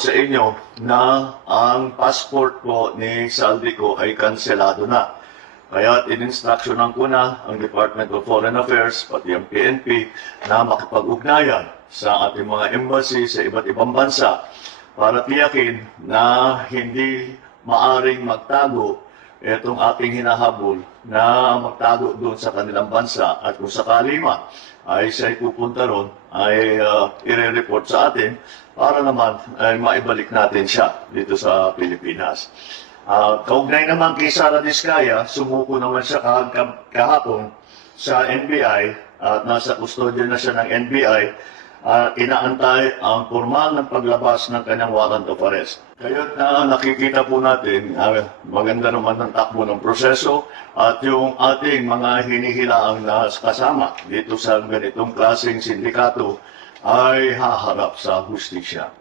sa inyo na ang passport po ni Saldico ay kanselado na. Kaya in-instructionan ko na ang Department of Foreign Affairs, pati ang PNP, na makipag-ugnayan sa ating mga embassy sa iba't ibang bansa para tiyakin na hindi maaring magtago itong ating hinahabol na magtago doon sa kanilang bansa, at kung sakali man ay siya'y pupunta ron, ay i-report sa atin para naman ay maibalik natin siya dito sa Pilipinas. Kaugnay naman kay Sara Diskaya, sumuko naman siya kahapon sa NBI at nasa kustodya na siya ng NBI. Inaantay ang formal ng paglabas ng kanyang warrant of arrest. Kaya't nakikita po natin, maganda naman ng takbo ng proseso at yung ating mga hinihilaang na kasama dito sa ganitong klaseng sindikato ay haharap sa hustisya.